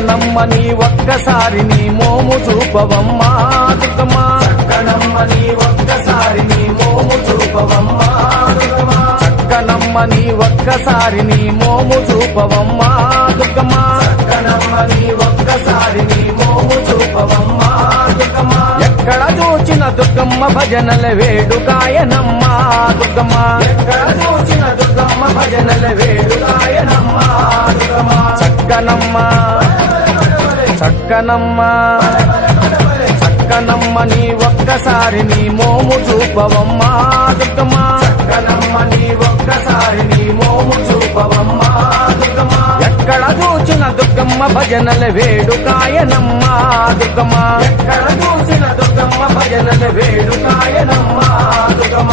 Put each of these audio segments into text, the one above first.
చక్కనమ్మ నీ ఒక్కసారి నీ మోము చూపవమ్మా దుర్గమ్మ చక్కనమ్మ నీ ఒక్కసారి నీ మోము చూపవమ్మా దుర్గమ్మ చక్కనమ్మ నీ ఒక్కసారి నీ మోము చూపవమ్మా దుర్గమ్మ చక్కనమ్మ నీ ఒక్కసారి నీ మోము చూపవమ్మా దుర్గమ్మ ఎక్కడ చూచిన దుర్గమ్మ భజనల వేడుకాయనమ్మ దుర్గమ్మ ఎక్కడ చూచిన దుర్గమ్మ భజనల వేడుకాయనమ్మ దుర్గమ్మ చక్కనమ్మ చక్కనమ్మ చక్కనమ్మ నీ ఒక్కసారి నీ మోము చూపవమ్మా దుర్గమ్మ చక్కనమ్మ నీ ఒక్కసారి నీ మోము చూపవమ్మా దుర్గమ్మ ఎక్కడ చూచిన దుర్గమ్మ భజనల వేడుకాయనమ్మ దుర్గమ్మ ఎక్కడ చూసిన దుర్గమ్మ భజనల వేడుకాయనమ్మ దుర్గమ్మ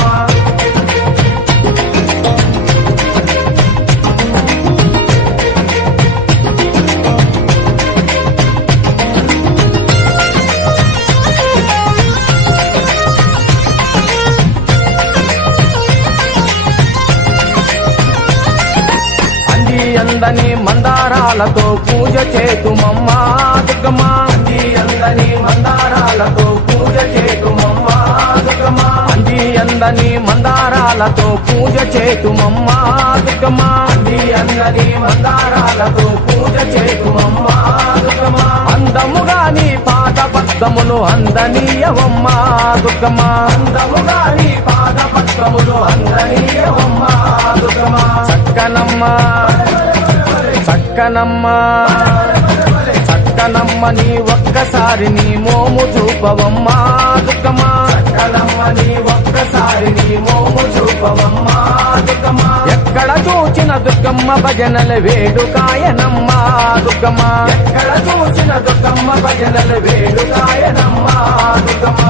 అందని మందారాలతో పూజ చేతుమమ్మ దుర్గమ్మ అంది అందని మందారాలతో పూజ చేతుమమ్మ దుర్గమ్మ అంది అందని మందారాలతో పూజ చేతుమమ్మ దుర్గమ్మ అంది అందని మందారాలతో పూజ చేతుమమ్మ దుర్గమ్మ అందముగా నీ పాద పద్మములు అందనీయవమ్మ దుర్గమ్మ అందముగా నీ పాద పద్మములు అందనీయవమ్మ దుర్గమ్మ చక్కనమ్మ చక్కనమ్మ చక్కనమ్మ నీ ఒక్కసారి నీ మోము చూపవమ్మా దుర్గమ్మ చక్కనమ్మ నీ ఒక్కసారి నీ మోము చూపవమ్మా దుర్గమ్మ ఎక్కడ చూచిన దుర్గమ్మ భజనల వేడుకాయనమ్మ దుర్గమ్మ ఎక్కడ చూచిన దుర్గమ్మ భజనల వేడుకాయనమ్మ దుర్గమ్మ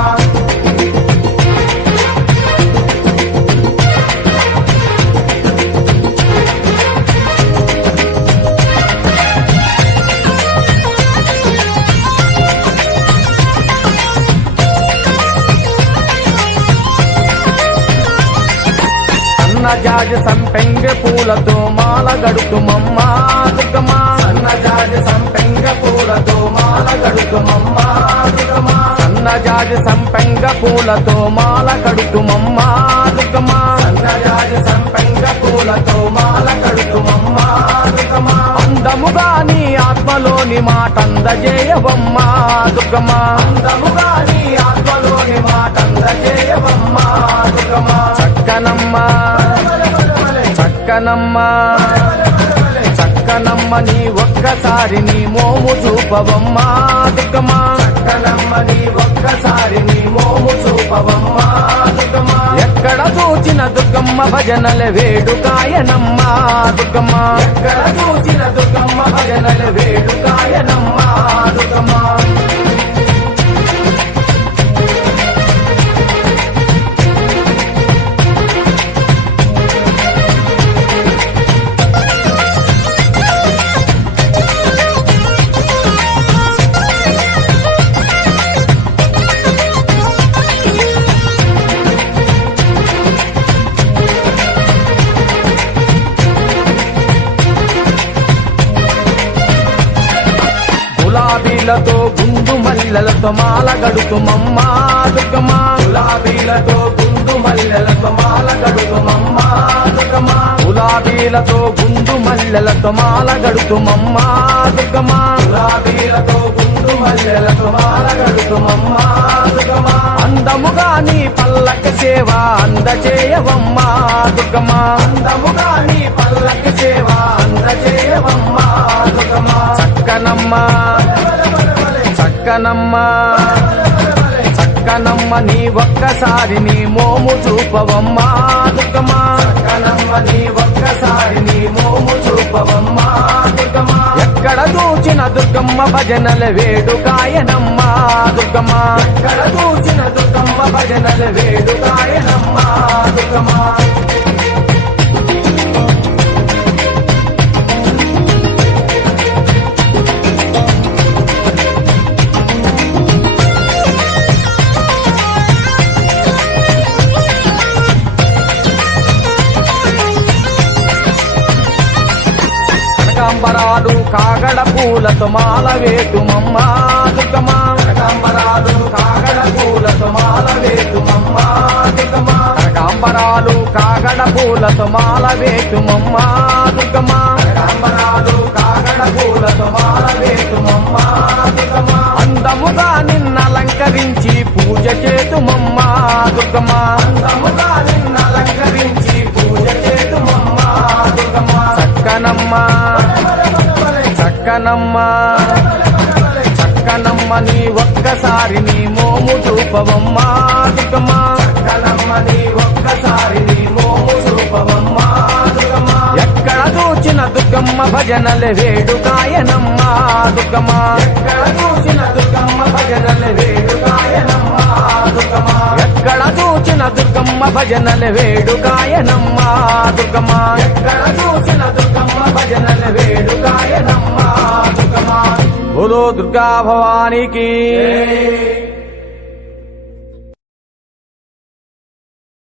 సన్నజాజి సంపెంగ పూలతో మాల గడుతుమమ్మ దుర్గమ్మ సన్నజాజి సంపెంగ పూలతో మాల గడుతుమమ్మ దుర్గమ్మ సన్నజాజి సంపెంగ పూలతో మాల కడుతుమమ్మ దుర్గమ్మ సన్నజాజి సంపెంగ పూలతో మాల కడుతుమమ్మ దుర్గమ్మ అందముగా నీ ఆత్మలోని మాటందజేయవమ్మ దుర్గమ్మ అందముగా నీ ఆత్మలోని మాటందజేయవమ్మ దుర్గమ్మ చక్కనమ్మ చక్కనమ్మ చక్కనమ్మ నీ ఒక్కసారి నీ మోము చూపవమ్మ దుర్గమ్మ చక్కనమ్మ నీ ఒక్కసారి నీ మోము చూపవమ్మ దుర్గమ్మ ఎక్కడ చూచిన దుర్గమ్మ భజనల వేడుకాయనమ్మ దుర్గమ్మ ఎక్కడ చూచిన దుర్గమ్మ భజనల వేడుకాయనమ్మ దుర్గమ్మ గులాబీలతో గుండు మల్లెలతో మాల గడుతుమమ్మ దుర్గమ్మ గులాబీలతో గుండు మల్లెలతో మాల గడుతుమమ్మ దుర్గమ్మ గులాబీలతో గుండు మల్లెలతో మాల గడుతుమమ్మ దుర్గమ్మ గులాబీలతో గుండు మల్లెలతో మాల గడుతుమమ్మ దుర్గమ్మ అందముగా నీ పల్లకి సేవ అందచేయవమ్మ దుర్గమ్మ అందముగా నీ పల్లకి సేవ అందచేయవమ్మ దుర్గమ్మ చక్కనమ్మ చక్కనమ్మ చక్కనమ్మ నీ ఒక్కసారి నీ మోము చూపవమ్మ దుర్గమ్మ చక్కనమ్మ నీ ఒక్కసారి నీ మోము చూపవమ్మ దుర్గమ్మ ఎక్కడ చూచిన దుర్గమ్మ భజనల వేడుకాయనమ్మ దుర్గమ్మ ఎక్కడ చూచిన దుర్గమ్మ భజనల వేడుకాయనమ్మ దుర్గమ్మ కనకాంబరాలు కాగ కాగడ పూలతో మాల వేతుమమ్మ దుర్గమ్మ కనకాంబరాలు కాగడ పూలతో మాల వేతుమమ్మ దుర్గమ్మ కనకాంబరాలు కాగడ పూలతో మాల వేతుమమ్మ దుర్గమ్మ కనకాంబరాలు కాగడ పూలతో మాల వేతుమమ్మ దుర్గమ్మ అందముగా నిన్నలంకరించి పూజ చేతుమమ్మ దుర్గమ్మ అందముగా నిన్నలంకరించి పూజ చేతుమమ్మ దుర్గమ్మ చక్కనమ్మ చక్కనమ్మ చక్కనమ్మ నీ ఒక్కసారి నీ మోము చూపవమ్మ దుర్గమ్మ చక్కనమ్మ నీ ఒక్కసారి నీ మోము చూపవమ్మ దుర్గమ్మ ఎక్కడ చూచిన దుర్గమ్మ భజనలు వేడుకాయనమ్మ దుర్గమ్మ ఎక్కడ చూచిన దుర్గమ్మ భజనలు వేడుకాయనమ్మ దుర్గమ్మ ఎక్కడ చూచిన దుర్గమ్మ భజనలు వేడుకాయనమ్మ దుర్గమ్మ ఎక్కడ చూచిన దుర్గమ్మ భజనలు వేడుకాయనమ్మ దుర్గమ్మ బోలో దుర్గా భవానికి